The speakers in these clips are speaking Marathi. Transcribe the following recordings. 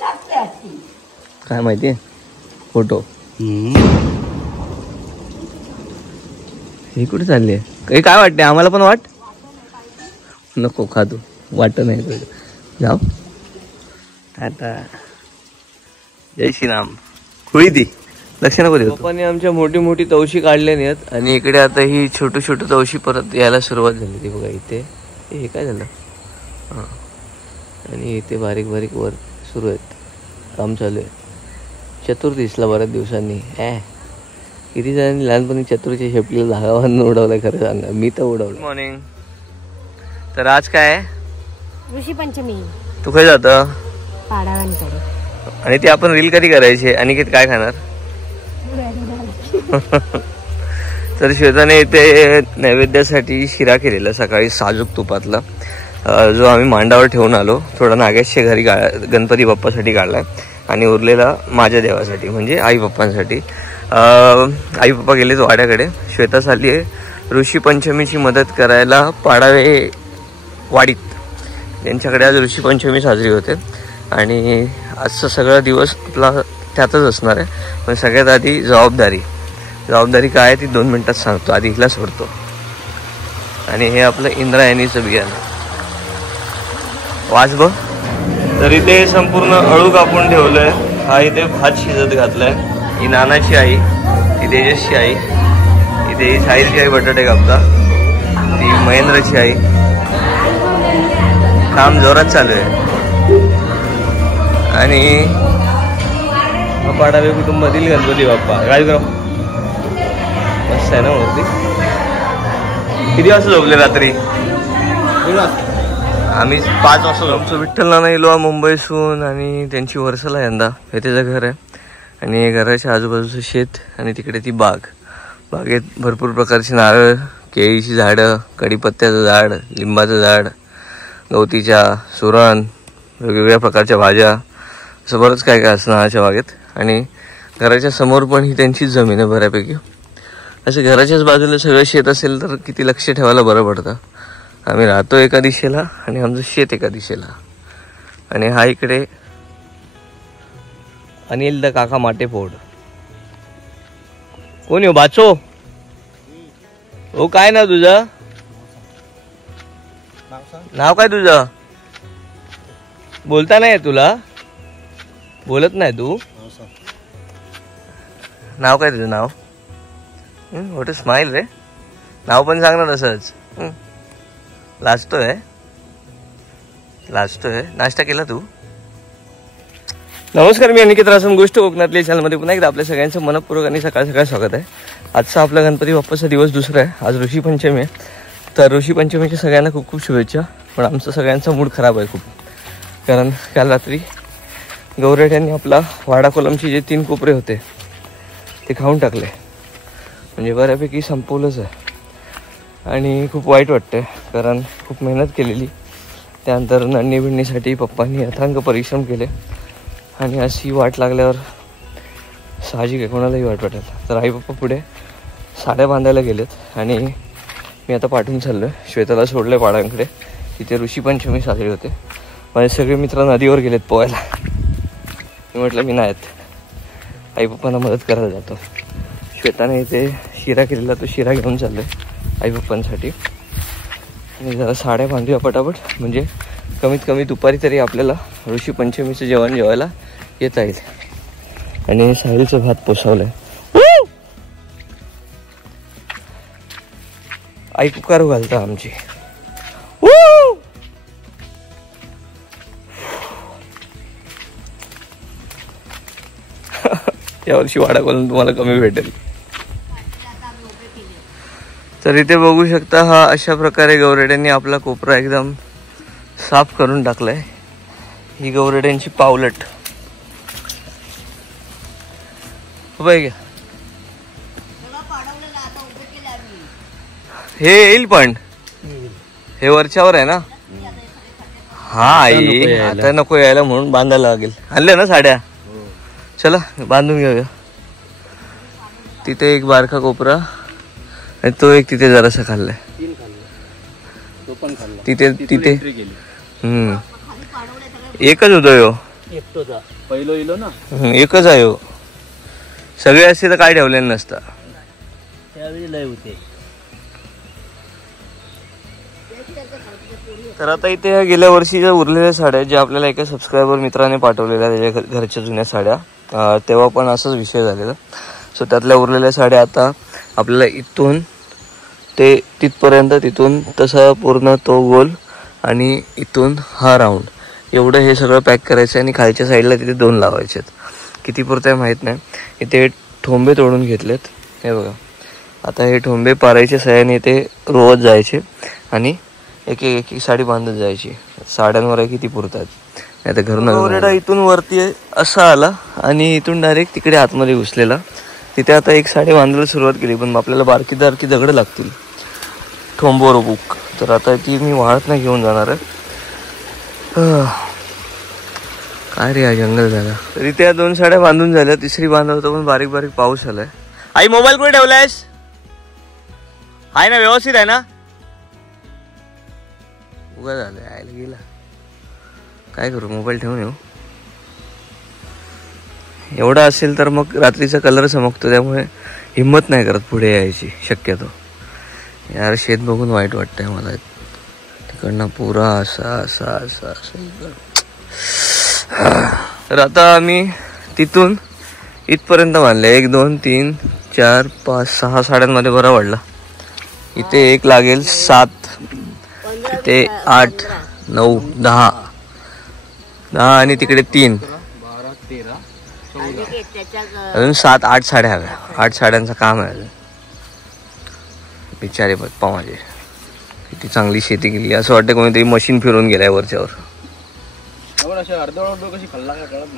काय माहितीये फोटो हे कुठे चालले काही काय वाटते आम्हाला पण वाट नको खातो वाटत नाही जाऊ आता जय श्रीराम खुळी ती लक्ष नको देऊ पप्पाने आमच्या मोठी मोठी तवशी काढल्या नाहीत आणि इकडे आता ही छोटी छोटी तवशी परत यायला सुरुवात झाली ती बघा इथे हे काय झालं हां आणि इथे बारीक बारीक वर सुरू आहेत काम चालू आहे चतुर्थीसला बऱ्याच दिवसांनी किती जणांनी लहानपणी चतुर्थीच्या शेपटीला धागा बांधून उडवलाय खरं सांगा मी तर उडवलं. Good morning. तर आज काय आहे ऋषी पंचमी. तू काय जातं पाडावांकडे आणि ते आपण रील कधी करायचे आणि काय खाणार तर श्वेताने इथे नैवेद्यासाठी शिरा केलेला सकाळी साजूक तुपातला जो आम्ही मांडावर ठेवून आलो थोडा नागेशच्या घरी गणपती बाप्पासाठी काढलाय आणि उरलेला माझ्या देवासाठी म्हणजे आई बाप्पांसाठी. आई बाप्पा गेलेत वाड्याकडे. श्वेता चालली आहे ऋषी पंचमीची मदत करायला पाडावे वाडीत. त्यांच्याकडे आज ऋषी पंचमी साजरी होते आणि आजचा सगळा दिवस आपला त्यातच असणार आहे. पण सगळ्यात आधी जबाबदारी काय आहे ती 2 मिनिटात सांगतो. आधी हिला सोडतो. आणि हे आपलं इंद्रायणीचं बियाणं वाच बघ. तर इथे संपूर्ण अळू कापून ठेवलंय. हा इथे भात शिजत घातलाय. ही नानाची आई, ही तेजसची आई, इथे ही साईची आई बटाटे कापता, ती महेंद्रची आई. काम जोरात चालू आहे. आणि हा पाडावे कुटुंबातील गणपती बाप्पा राजगाव मस्त आहे ना मूर्ती. किती वाजता झोपले रात्री आम्ही 5 वाजता. आमचं विठ्ठल नाना येलो मुंबईसून आणि त्यांची वर्षाला यंदा हे त्याचं घर आहे आणि घराच्या आजूबाजूचं शेत आणि तिकडे ती बागेत भरपूर प्रकारची नारळ, केळीची झाडं, कढीपत्त्याचं झाड, लिंबाचं झाड, गवतीच्या, सुरण, वेगवेगळ्या प्रकारच्या भाज्या, असं बरंच काय काय असं नारळाच्या बागेत. आणि घराच्या समोर पण ही त्यांचीच जमीन आहे बऱ्यापैकी. असं घराच्याच बाजूला सगळं शेत असेल तर किती लक्ष ठेवायला बरं पडतं. आम्ही राहतो एका दिशेला आणि आमचं शेत एका दिशेला. आणि हा इकडे अनिल द काका माटे फोड. कोण येऊ बाचो हो काय ना तुझं नाव काय तुझं बोलता नाही तुला बोलत नाही तू नाव काय तुझं नाव व्हॉट स्माइल रे नाव पण सांग ना तसंच. लाजतोय नाश्ता केला तू. नमस्कार मी अनिकेत रासम गोष्ट कोकणातल्या चॅनलमध्ये पुन्हा एकदा आपल्या सगळ्यांचं मनपूर्वक आणि सकाळ सकाळ स्वागत आहे. आजचा आपला गणपती बाप्पाचा दिवस दुसरा आहे. आज ऋषी पंचमी आहे. तर ऋषी पंचमीच्या सगळ्यांना खूप खूप शुभेच्छा. पण आमचा सगळ्यांचा मूड खराब आहे खूप. कारण काल रात्री गौरेट्यांनी आपला वाडा कोलमचे जे 3 कोपरे होते ते खाऊन टाकले. म्हणजे बऱ्यापैकी संपवलंच आहे. आणि खूप वाईट वाटतंय कारण खूप मेहनत केलेली. त्यानंतर नडणी भिडणीसाठी पप्पांनी अथांग परिश्रम केले आणि अशी वाट लागल्यावर साहजिक आहे कोणालाही वाट वाटेल. तर आई पप्पा पुढे साड्या बांधायला गेलेत आणि मी आता पाठवून चाललो आहे. श्वेताला सोडलं आहे पाडांकडे. तिथे ऋषी पंचमी साजरी होते. माझे सगळे मित्र नदीवर गेलेत पोहायला. मी म्हटलं मी नाहीत आई पप्पांना मदत करायला जातो. श्वेताने इथे शिरा केलेला तो शिरा घेऊन चाललो आहे आई पप्पांसाठी. आणि जरा साड्या बांधूया पटापट म्हणजे कमीत कमी दुपारी तरी आपल्याला ऋषी पंचमीचं जेवण जेवायला येता येईल. आणि साहिलचं भात पोसावलंय. आई पुकारू घालता आमची. यावर्षी वाडा करून तुम्हाला कमी भेटेल. तर इथे बघू शकता हा अशा प्रकारे गौरेड्यांनी आपला कोपरा एकदम साफ करून टाकलाय. ही गौरेड्यांची पावलट घ्या. हे येईल पण हे वरच्यावर आहे ना. हा आई आता नको यायला म्हणून बांधायला लागेल. आणल्या ना साड्या चला बांधून घेऊया. तिथे एक बारका कोपरा आणि तो एक तिथे जरासा खाल्लाय. तिथे एकच होतो यो पहिलो इलो ना एकच आहे हो. सगळे असते तर काय ठेवलेलं नसतं. त्यावेळी लय होते. तर आता इथे गेल्या वर्षीच्या उरलेल्या साड्या ज्या आपल्याला एका सबस्क्रायबर मित्राने पाठवलेल्या त्याच्या घरच्या जुन्या साड्या, तेव्हा पण असाच विषय झालेला. सो त्यातल्या उरलेल्या साड्या आता आपल्याला इथून ते तिथपर्यंत, तिथून तसा पूर्ण तो गोल आणि इथून हा राऊंड एवढं हे सगळं पॅक करायचं आणि खालच्या साईडला तिथे 2 लावायचे. किती पुरतं आहे माहीत नाही. इथे ठोंबे तोडून घेतलेत हे बघा. आता हे ठोंबे पारायच्या सहाय्याने इथे रोवत जायचे आणि एक एक साडी बांधत जायची. साड्यांवर किती पुरतात. नाही तर घरून ओरडा इथून वरती असा आला आणि इथून डायरेक्ट तिकडे आतमध्ये घुसलेला. तिथे आता एक साडी बांधायला सुरुवात केली, पण आपल्याला बारकी दगड लागतील ठोंबोर बुक. तर आता ती मी वाळत नाही घेऊन जाणार आहे. काय रे, जंगल झाला. तरी त्या 2 साड्या बांधून झाल्या, तिसरी बांधत होतो पण बारीक बारीक पाऊस आलाय. आई मोबाईल कुठे ठेवलायस? आहे ना, व्यवस्थित आहे ना? उगा झालंय, आयला गेला. काय करू, मोबाईल ठेवून येऊ. एवढा असेल तर मग रात्रीचा कलर चमकतो, त्यामुळे हिंमत नाही करत पुढे यायची शक्यतो. यार शेत बघून वाईट वाटतंय मला. तिकडनं पुरा असा असा असा असा. तर आता आम्ही तिथून इथपर्यंत बांधले. 1 2 3 4 5 6 साड्यांमध्ये बरा वाढला. इथे 1 लागेल 7, इथे 8 9 10 आणि तिकडे 3 12 13 अजून 7 8 साड्या हव्या. 8 साड्यांचं काम आहे. बिचारे पप्पा माझे किती चांगली शेती केली. असं वाटतं कोणीतरी मशीन फिरवून गेलाय वरच्यावर.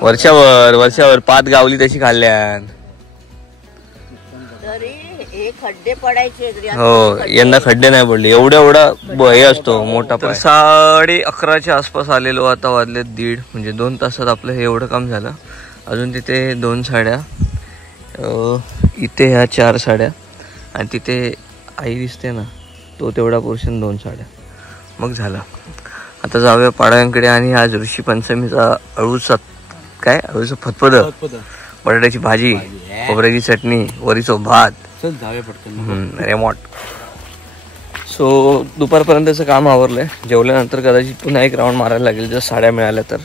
वरच्यावर पात गावली तशी खाल्ल्यान. खड्डे पडायचे. हो, यंदा खड्डे नाही पडले. एवढा हे असतो मोठा. 11:30च्या आसपास आलेलो. आता वाजले 1:30, म्हणजे 2 तासात आपलं हे एवढं काम झालं. अजून तिथे 2 साड्या, इथे ह्या 4 साड्या आणि तिथे आई दिसते ना, तो तेवढा पोर्शन 2 साड्या, मग झालं. आता जाऊया पाड्यांकडे. आणि आज ऋषी पंचमीचा अळूचा फतफद, बटाट्याची भाजी, खोबऱ्याची चटणी, वरीचो भात, रेमॉट. सो दुपारपर्यंतचं काम आवरलंय. जेवल्यानंतर कदाचित पुन्हा एक राऊंड मारायला लागेल जर साड्या मिळाल्या तर.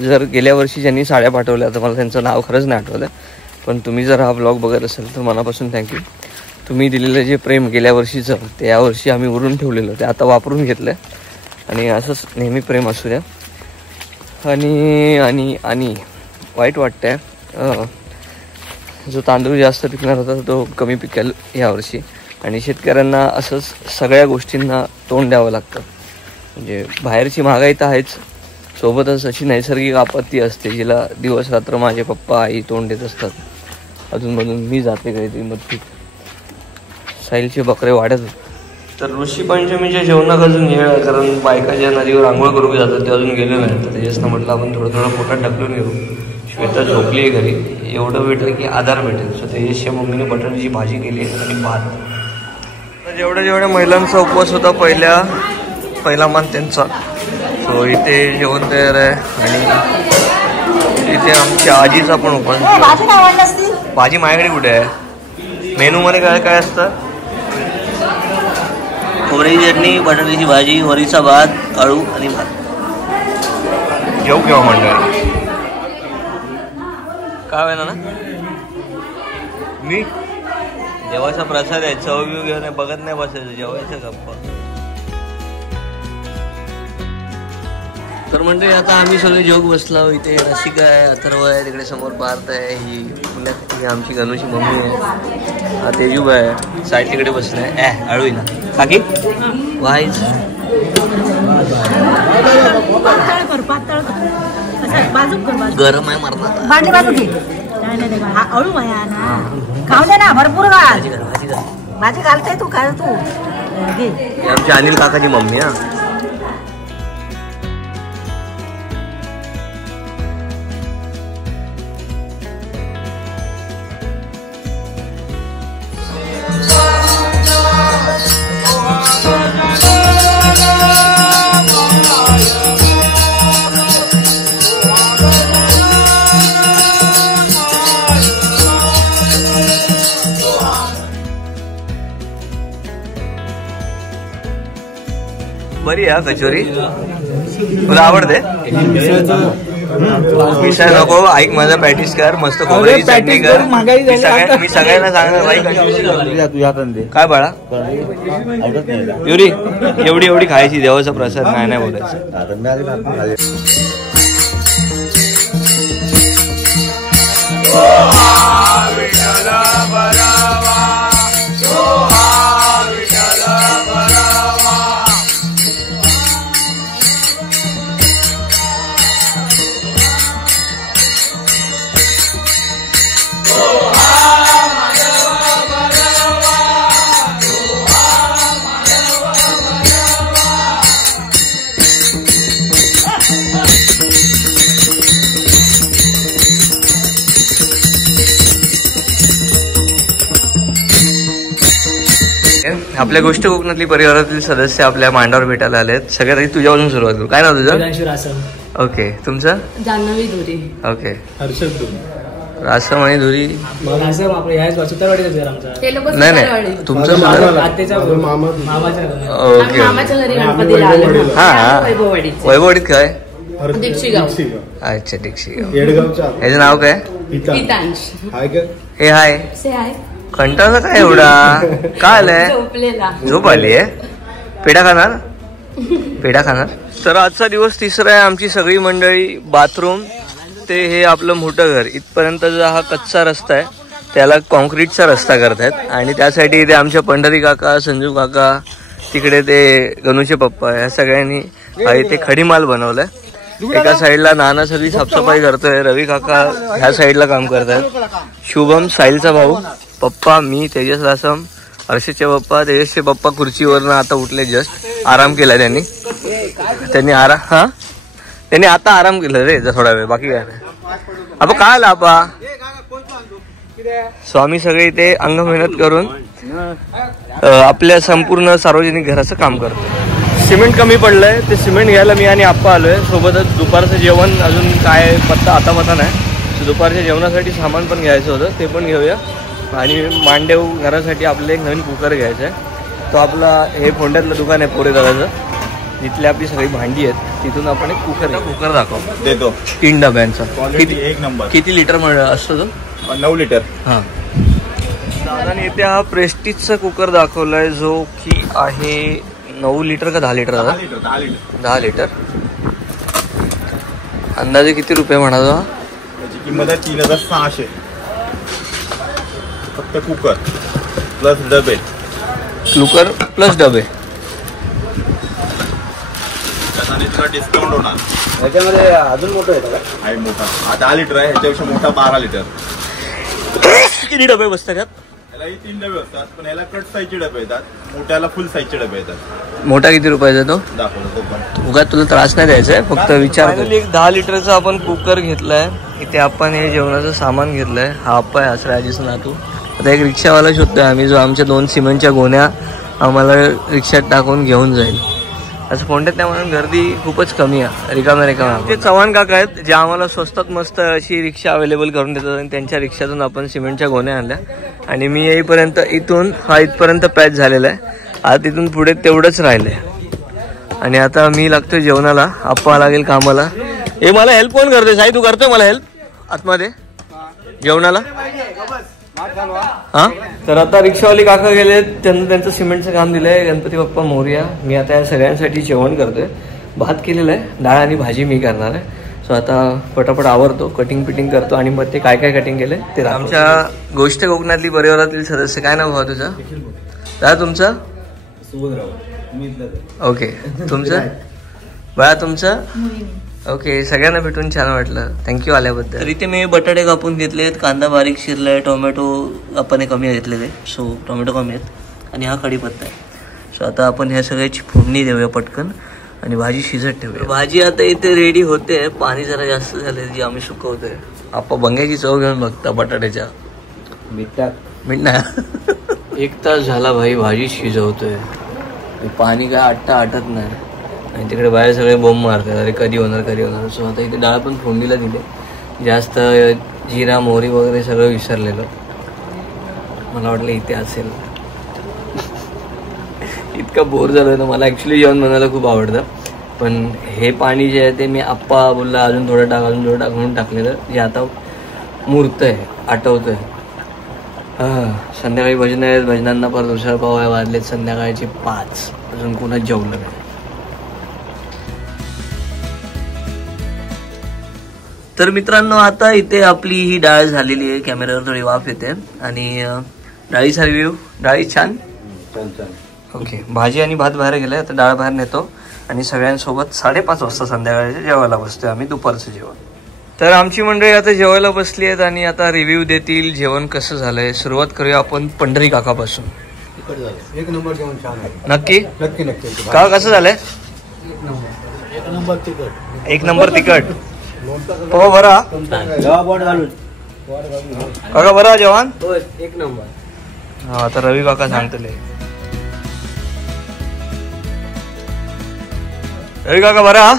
जर गेल्या वर्षी ज्यांनी साड्या पाठवल्या तर मला त्यांचं नाव खरंच नाही आठवलं, पण तुम्ही जर हा ब्लॉग बघत असाल तर मनापासून थँक्यू. तुम्ही दिलेलं जे प्रेम गेल्या वर्षीचं, ते यावर्षी आम्ही उरून ठेवलेलं, ते आता वापरून घेतलं आणि असंच नेहमी प्रेम असू द्या. आणि आणि आणि वाईट वाटतंय, जो तांदूळ जास्त पिकणार होता तो कमी पिकेल यावर्षी. आणि शेतकऱ्यांना असंच सगळ्या गोष्टींना तोंड द्यावं लागतं. म्हणजे बाहेरची महागाई तर आहेच, सोबतच अशी नैसर्गिक आपत्ती असते जिला दिवस रात्र माझे पप्पा आई तोंड देत असतात. अजूनमधून मी जाते काहीतरी मदतीत. साईलचे बकरे वाढत होते. तर ऋषी पंचमीच्या जेवणाक अजून वेळ आहे, कारण बायका ज्या नदीवर आंघोळ करू जातात ते अजून गेले नाही. तर त्याच्यासनं म्हटलं आपण थोडं पोटात टाकून घेऊ. श्वेता झोपली आहे घरी, एवढं भेटेल की आधार भेटेल. सो त्याच्याशिवाय मम्मीने बटाट्याची भाजी केली आणि भात. तर जेवढ्या महिलांचा उपवास होता पहिला मान त्यांचा. सो इथे जेवण तयार आहे आणि इथे आमच्या आजीचा पण उपवास. भाजी माझ्याकडे कुठे आहे? मेनूमध्ये काय काय असतं? खोबऱ्याची चटणी, बटाट्याची भाजी, वरीचा भात, अळू आणि भात. जेव केव्हा मंडळ काय आहे ना मी देवाचा प्रसाद आहे. चव बिव घेऊन बघत नाही बसायचं, जेवायचं गप्पा. तर म्हणजे आता आम्ही सगळे जेवक बसलो. इथे रसिका आहे, अथर्व आहे, तिकडे समोर पार्थ आहे, ही पुण्यात ही आमची गणूची मम्मी आहे, हा तेजूब आहे, साईड तिकडे बसले आहे. अळू ना काकी वाईज गरम आहे मरणार. अळू खाऊ दे ना, भरपूर भाजी घालते तू. काय तू आमची अनिल काकाची मम्मी. हा बरी आहे कचोरी, तुला आवडते? मिसळ नको, ऐक माझा पॅटीस कर, मस्त खोबऱ्याची चटणी कर. मी सगळ्यांना सांगणार भाई कचोरी. काय बाळा एवढी एवढी एवढी खायची, देवाचा प्रसाद नाही नाही बोलायचं. आपल्या गोष्ट कोकणातली परिवारातील सदस्य आपल्या मांडावर भेटायला आलेत. सगळ्यात आधी तुझ्यापासून सुरुवात करू. काय नाव तुझं? ओके. तुमचं? जान्हवी धुरी. ओके. हर्षद धुरी. रासम आणि धुरी. नाही नाही तुमचं ओके. हा वैभववाडीत काय? अच्छा दीक्षिगाव. याचं नाव काय? हे हाय कंटाळा काय एवढा? काय आलंय? झोप आली आहे? पेढा खाणार? पेढा खाणार. तर आजचा दिवस तिसरा आहे. आमची सगळी मंडळी बाथरूम ते हे आपलं मोठं घर इथपर्यंतचा हा कच्चा रस्ता आहे, त्याला कॉन्क्रीटचा रस्ता करतायत. आणि त्यासाठी इथे आमच्या पंढरी काका, संजू काका, तिकडे ते गणूचे पप्पा, या सगळ्यांनी इथे खडीमाल बनवलाय. एका साईडला नाना सगळी साफसफाई करतोय, रवी काका ह्या साईडला काम करतायत, शुभम साहिलचा भाऊ, पप्पा, मी, तेजस रासम, हर्षदचे पप्पा. तेजसचे पप्पा खुर्चीवरनं आता उठले, जस्ट आराम केला त्यांनी त्यांनी आता आराम केला रे थोडा वेळ. बाकी काय आपण काय आला आपा स्वामी सगळे इथे अंग मेहनत करून आपल्या संपूर्ण सार्वजनिक घराचं काम करतो. सिमेंट कमी पडलंय, ते सिमेंट घ्यायला मी आणि आप्पा आलोय. सोबतच दुपारचं जेवण अजून काय पत्ता नाही, दुपारच्या जेवणासाठी सामान पण घ्यायचं होतं, ते पण घेऊया. आणि मांडेव घरासाठी आपलं एक नवीन कुकर घ्यायचं आहे. तो आपला हे फोंड्यातलं दुकान आहे पोरे दादाचं, जिथली आपली सगळी भांडी आहेत, तिथून आपण एक कुकर दाखव देतो 3 डब्यांचा. एक नंबर. किती लिटर असतो तो? 9 लिटर. हा दादाने इथे हा प्रेस्टिजचा कुकर दाखवलाय, जो की आहे 9 लिटर का 10 लिटर? 10 लिटर. अंदाजे किती रुपये म्हणाला? त्याची किंमत आहे 3600. फक्त कुकर प्लस डबे. कुकर प्लस डबे. डिस्काउंट होणार. याच्यामध्ये अजून मोठं येतं का? आहे मोठा. हा 10 लिटर आहे, ह्याच्यापेक्षा मोठा 12 लिटर. किती डबे बसतात? यालाही 3 डबे असतात, पण याला कट साईजचे डबे येतात, मोठ्याला फुल साईजचे डबे येतात. मोठा किती रुपयाचा तो? दाखवतो तो पण. उगा तुला त्रास नाही द्यायचा आहे, फक्त विचार. एक 10 लिटरचा आपण कुकर घेतलाय. इथे आपण हे जेवणाचं सामान घेतलंय. हा अप्पा आहे, राजेश नातू. आता एक रिक्षावाला शोधतोय आम्ही, जो आमच्या 2 सिमेंटच्या गोण्या आम्हाला रिक्षात टाकून घेऊन जाईल. असं फोंड्यात नाही म्हणून गर्दी खूपच कमी आहे, रिकाम्या. ते चव्हाण काका आहेत, जे आम्हाला स्वस्तात मस्त अशी रिक्षा अवेलेबल करून देतात, आणि त्यांच्या रिक्षातून आपण सिमेंटच्या गोण्या आणल्या. आणि मी येईपर्यंत इथपर्यंत पॅच झालेला आहे. आता तिथून पुढे तेवढंच राहिलंय. आणि आता मी लागतोय जेवणाला, आप्पा लागेल कामाला. हे मला हेल्प कोण करतोय? साई तू करतोय मला हेल्प आतमध्ये जेवणाला? हा. तर आता रिक्षावाली काका गेले, त्यांना त्यांचं सिमेंटचं काम दिलंय. गणपती बाप्पा मोरया. मी आता या सगळ्यांसाठी जेवण करतोय. भात केलेला आहे, डाळ आणि भाजी मी करणार आहे. सो आता पटापट आवरतो, कटिंग पिटिंग करतो, आणि मग ते काय काय कटिंग केलंय ते. आमच्या गोष्ट कोकणातली परिवारातील सदस्य. काय नाव भाऊ तुझं? दादा तुमचं? ओके. तुमचं बाळा? तुमचं? ओके. सगळ्यांना भेटून छान वाटलं, थँक्यू आल्याबद्दल. तर इथे मी बटाटे कापून घेतलेत, कांदा बारीक चिरलाय, टोमॅटो आपण कमी घेतलेले, सो टोमॅटो कमी आहेत, आणि हा कढीपत्ता आहे. सो आता आपण ह्या सगळ्याची फोडणी देऊया पटकन, आणि भाजी शिजत ठेवूया. भाजी आता इथे रेडी होते. पाणी जरा जास्त झाले, जी आम्ही सुकवतोय. आपण बंग्याची चव घेऊन बघता बटाट्याच्या. मीठ नाही. 1 तास झाला भाई भाजी शिजवतोय, पाणी काय आटत नाही, आणि तिकडे बाहेर सगळे बोंब मारतात, अरे कधी होणार. सो आता इथे डाळ पण फोडणीला दिले. जास्त जिरा मोहरी वगैरे सगळं विसरलेलं. मला वाटलं इथे असेल. इतकं बोर झालं ना. मला ॲक्च्युली जेवण बनवायला खूप आवडतं, पण हे पाणी जे आहे ते मी आप्पा बोलला अजून थोडं टाक म्हणून टाकलेलं, जे आता मूर्त आहे, आठवतं आहे. संध्याकाळी भजन आहेत, भजनांना परत उसळ पाव आहे. वाजलेत संध्याकाळचे 5, अजून कोणाच जेवलं नाही. तर मित्रांनो, आता इथे आपली ही डाळ झालेली आहे. कॅमेऱ्यावर थोडी वाफ येते आणि डाळीचा रिव्ह्यू. डाळी छान. ओके. भाजी आणि भात बाहेर गेले, आता डाळ बाहेर नेतो आणि सगळ्यांसोबत 5:30 वाजता संध्याकाळच्या जेवायला बसतोय आम्ही, दुपारचं जेवण. तर आमची मंडळी आता जेवायला बसली आहेत आणि आता रिव्ह्यू देतील जेवण कसं झालंय. सुरुवात करूया आपण पंढरी काकापासून. एक नंबर जेवण छान आहे. नक्की नक्की नक्की. का कसं झालंय? एक नंबर तिखट. एक नंबर तिखट. हो बरा काका, बरा जेवण एक नंबर. हा, आता रवी काका सांगतले. रवी काका बरा.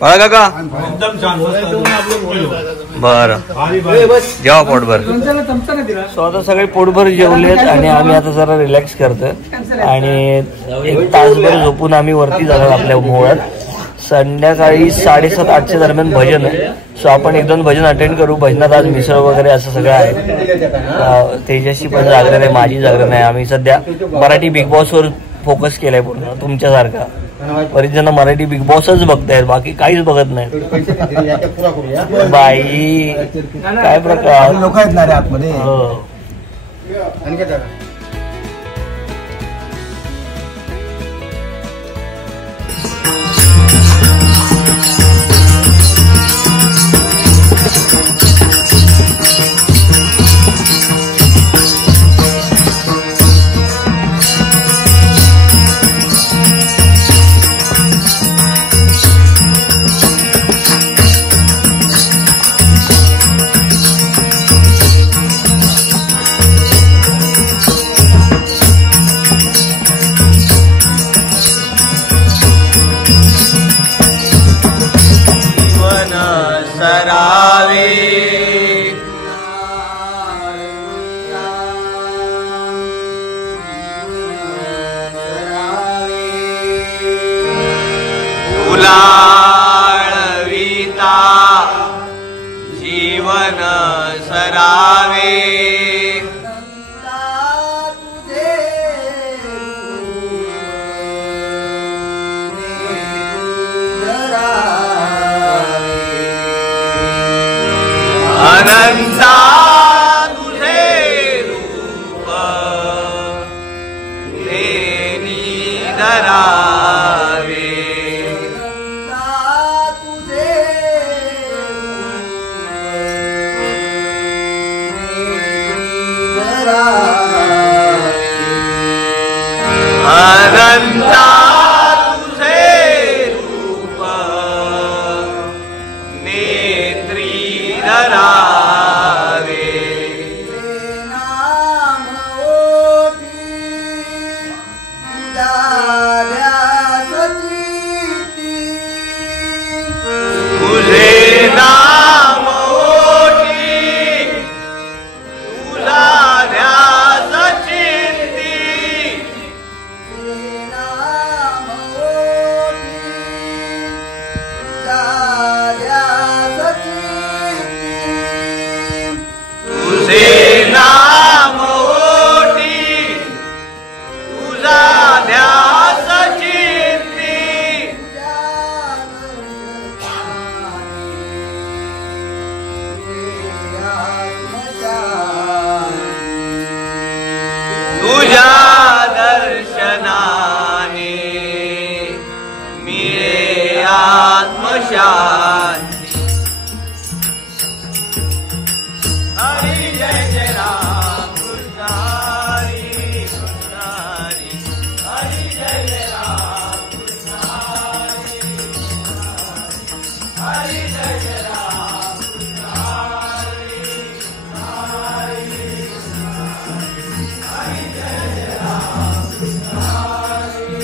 बळा काका एकदम छान. बरं, जेवा पोटभर. सो आता सगळे पोटभर जेवलेत आणि आम्ही आता जरा रिलॅक्स करतोय आणि 1 तासभर झोपून आम्ही वरती जाणार आपल्या मोहळात. संध्याकाळी 7:30-8च्या दरम्यान भजन आहे. सो आपण 1-2 भजन अटेंड करू. भजनात आज मिसळ वगैरे असं सगळं आहे. तेजस्वी पण जागरण आहे, माझी जागरण आहे. आम्ही सध्या मराठी बिग बॉसवर फोकस केलाय पूर्ण, तुमच्यासारखा. बरीच जण मराठी बिग बॉसच बघतायत, बाकी काहीच बघत नाही. बाई काय प्रकार लोक आहेत ना रे आतमध्ये. जीवन सरावे. अनंता तुझे रूप लेनी धरावे. अनंता तुझे रूप नेत्री धरावे. तुझे नाम ओठी तुला ध्यास चिंती. तुझे नाम ओठी तुझा ध्यास चिंती. तुझ्या दर्शनाने मिळे आत्मशांती. हरी जय जय राम कृष्ण हरी कृष्ण हरी. हरी जय जय राम कृष्ण हरी हरी जय जय राम कृष्ण हरी हरी जय जय राम कृष्ण हरी.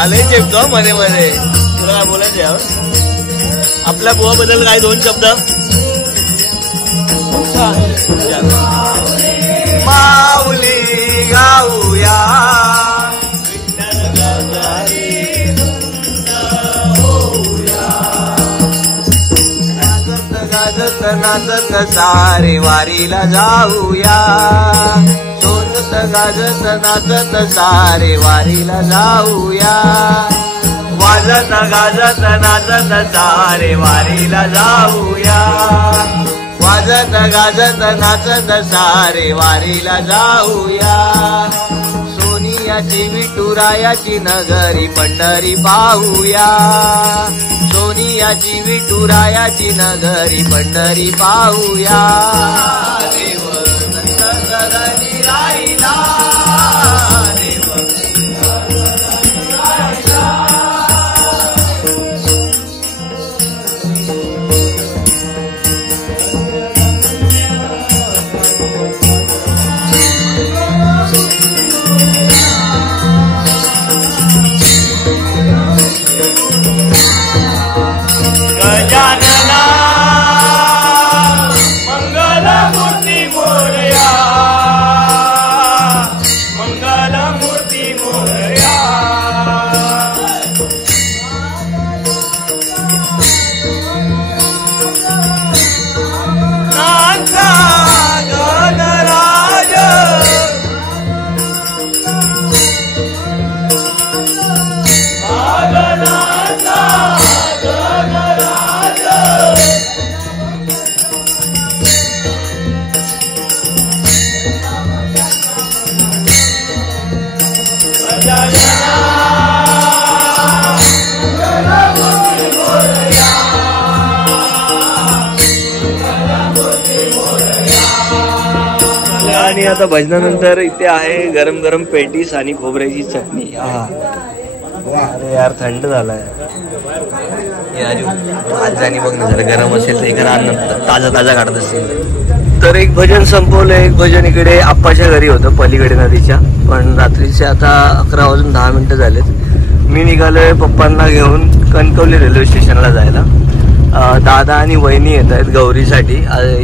आले चेपतो मध्ये मध्ये. तुला काय बोलायचं यावर? आपल्या बुवा बद्दल काय 2 शब्द? माऊली गाऊया गाजत नाचत सारे वारीला जाऊया. सोनत गाजत नाचत सारे वारीला जाऊया. वाजत गाजत नाचत सारे वारीला जाऊया. वाजत गाजत नाचत सारे वारीला जाऊया. सोनियाची विठुरायाची नगरी पंढरी पाहूया. सोनियाची विठुरायाची नगरी पंढरी पाहूया. देव संत करणी राहिला. आणि आता भजनानंतर इथे आहे गरम गरम पेटीस आणि खोबऱ्याची चटणी. अरे यार थंड झालाय आज. आणि बघ ना जरा गरम असेल तर एका ताजा ताजा काढत असेल तर. एक भजन संपवलं. एक भजन इकडे आप्पाच्या घरी होतं पलीकडे नदीच्या. पण रात्रीचे आता 11 वाजून 10 मिनिटं झालेत. मी निघालोय पप्पांना घेऊन कणकवली रेल्वे स्टेशनला जायला. दादा आणि वहिनी येत आहेत गौरीसाठी.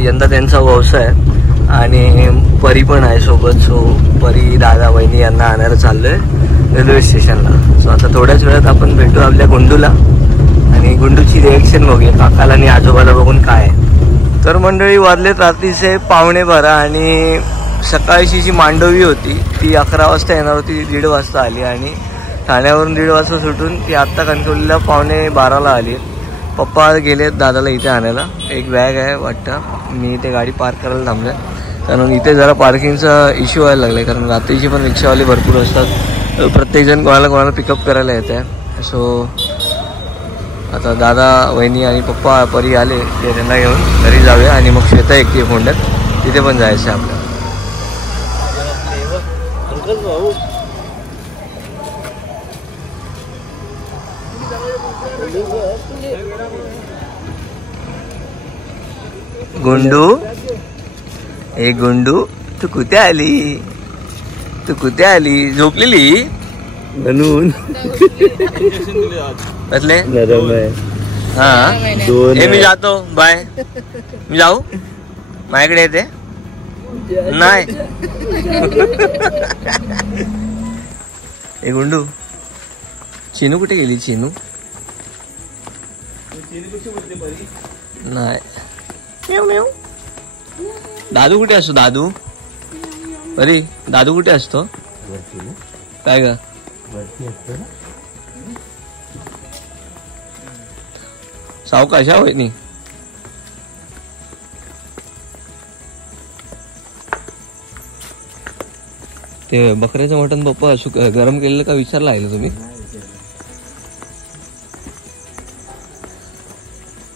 यंदा त्यांचा व्यवसाय आहे आणि परी पण आहे सोबत. सो परी दादा वहिनी यांना आणायला चाललोय रेल्वे स्टेशनला. सो आता थोड्याच वेळात आपण भेटू आपल्या गुंडूला आणि गुंडूची रिएक्शन बघूया काकाला आणि आजोबाला बघून काय आहे. तर मंडळी वाजलेत रात्रीचे 11:15 आणि सकाळची जी मांडवी होती ती 11 वाजता येणार होती. 1:30 वाजता आली आणि ठाण्यावरून 1:30 वाजता सुटून ती आत्ता कणकवलीला 11:45ला आली. पप्पा गेलेत दादाला इथे आणायला. एक बॅग आहे वाटतं. मी इथे गाडी पार्क करायला थांबलोय कारण इथे जरा पार्किंगचा इश्यू व्हायला लागला आहे. कारण रात्रीची पण रिक्षावाले भरपूर असतात. प्रत्येकजण कोणाला पिकअप करायला येत आहे. सो आता दादा वहिनी आणि पप्पा परी आले ते त्यांना घेऊन घरी जाऊया आणि मग श्वेता एकटी फोंड्यात तिथे पण जायचं आहे आपल्याला. गुंडू ए गुंडू तू कुठे आली? तू कुठे आली? झोपलेली म्हणून बसले. हाँ मी जातो बाय. मी जाऊ माझ्याकडे येते नाही. ए गुंडू चिनू कुठे गेली? चिनू नाही. दादू कुठे असतो? दादू अरे दादू कुठे असतो? काय ग सावकाश वहिनी. ते बकऱ्याचं मटण पप्पा गरम केलेलं का विचारलं आहे तुम्ही?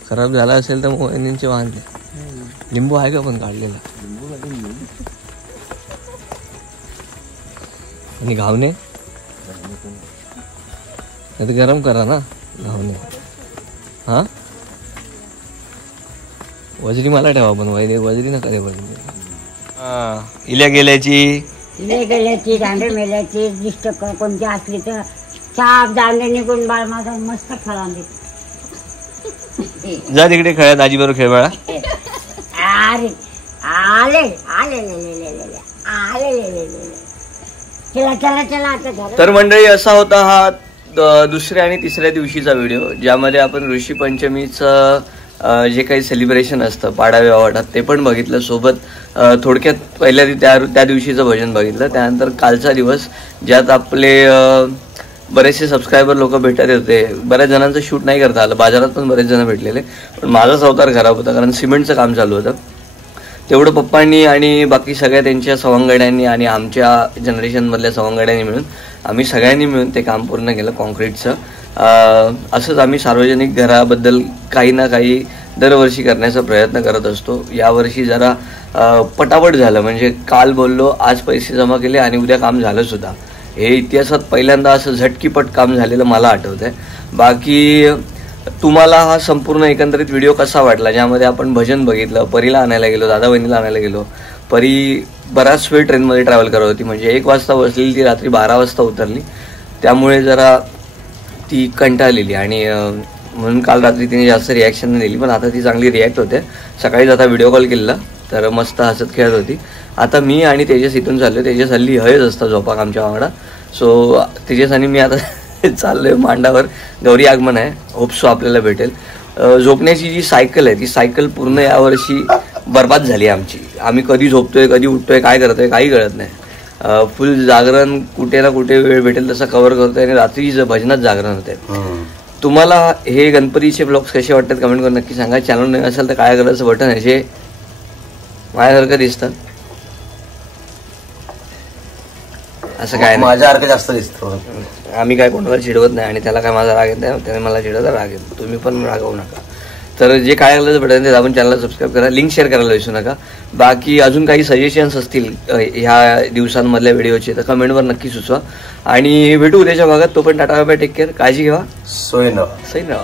खराब झाला असेल तर वहिनींचे वाहन. लिंबू आहे का पण काढलेला? आणि घावणे नाही गरम करा ना घावणे. हा वजरी मला ठेवा पण वजरी नका रे. वजरी इल्या गेल्याची गांडे मेल्याची दिष्ट कोणती असली तर साप दांडे निघून बाळ माझा मस्त खेळा जा तिकडे खेळा दाजीबरोबर खेळ बाळा. अरे आले आले आले चला चला चला आता घरात. तर मंडळी असा होता हा दुसऱ्या आणि तिसऱ्या दिवशीचा व्हिडिओ, ज्यामध्ये आपण ऋषी पंचमीचं जे काही सेलिब्रेशन असतं पाडा व्यवहारात ते पण बघितलं. सोबत थोडक्यात पहिल्या त्या दिवशीचं भजन बघितलं. त्यानंतर कालचा दिवस ज्यात आपले बरेचसे सबस्क्रायबर लोक भेटत होते. बऱ्याच जणांचं शूट नाही करता आलं, बाजारात पण बरेच जण भेटलेले, पण माझाच अवतार खराब होता कारण सिमेंटचं काम चालू होतं. तेवढं पप्पांनी आणि बाकी सगळ्या त्यांच्या सवंगड्यांनी आणि आमच्या जनरेशनमधल्या सवंगड्यांनी मिळून आम्ही सगळ्यांनी मिळून ते काम पूर्ण केलं कॉन्क्रीटचं. असंच आम्ही सार्वजनिक घराबद्दल काही ना काही दरवर्षी करण्याचा प्रयत्न करत असतो. यावर्षी जरा पटापट झालं, म्हणजे काल बोललो आज पैसे जमा केले आणि उद्या काम झालं सुद्धा. हे इतिहासात पहिल्यांदा असं झटकीपट काम झालेलं मला आठवतंय. बाकी तुम्हाला हा संपूर्ण एकंदरीत व्हिडिओ कसा वाटला, ज्यामध्ये आपण भजन बघितलं, परीला आणायला गेलो, दादा बहिणीला आणायला गेलो. परी बराच वेळ ट्रेनमध्ये ट्रॅव्हल करत होती, म्हणजे 1 वाजता बसलेली ती रात्री 12 वाजता उतरली, त्यामुळे जरा ती कंटाळलेली आणि म्हणून काल रात्री तिने जास्त रिॲक्शन नाही दिली. पण आता ती चांगली रिॲक्ट होते. सकाळीच आता व्हिडिओ कॉल केलेला तर मस्त हसत खेळत होती. आता मी आणि तेजस इथून चाललो. तेजस हल्ली हयच असतं झोपाक आमच्या वांगडा. सो तेजस आणि मी आता चाललोय मांडावर. गौरी आगमन आहे, होप्सो आपल्याला भेटेल. झोपण्याची जी सायकल आहे ती सायकल पूर्ण यावर्षी बरबाद झाली आमची. आम्ही कधी झोपतोय, कधी उठतोय, काय करतोय काही कळत नाही. फुल जागरण कुठे ना कुठे वेळ भेटेल तसं कव्हर करतोय आणि रात्री भजनात जागरण होते. तुम्हाला हे गणपतीचे ब्लॉग्स कसे वाटतात कमेंट करून नक्की सांगा. चॅनल नवीन असेल तर काय करायचं बटन आहे जे माझ्यासारखं दिसतं असं काय नाही, माझ्यासारखं जास्त दिसतो. आम्ही काय कोणाला चिडवत नाही आणि त्याला काय माझा राग येत नाही, त्याने मला चिडवता राग येतो. तुम्ही पण रागवू नका. तर जे काय करायचं बटन ते आपण चॅनलला सबस्क्राईब करा, लिंक शेअर करायला विसरू नका. बाकी अजून काही सजेशन्स असतील ह्या दिवसांमधल्या व्हिडिओचे तर कमेंटवर नक्की सुचवा आणि भेटू उद्याच्या भागात. तो पण tata bye bye, take care, काळजी घ्या, सोय सही ना.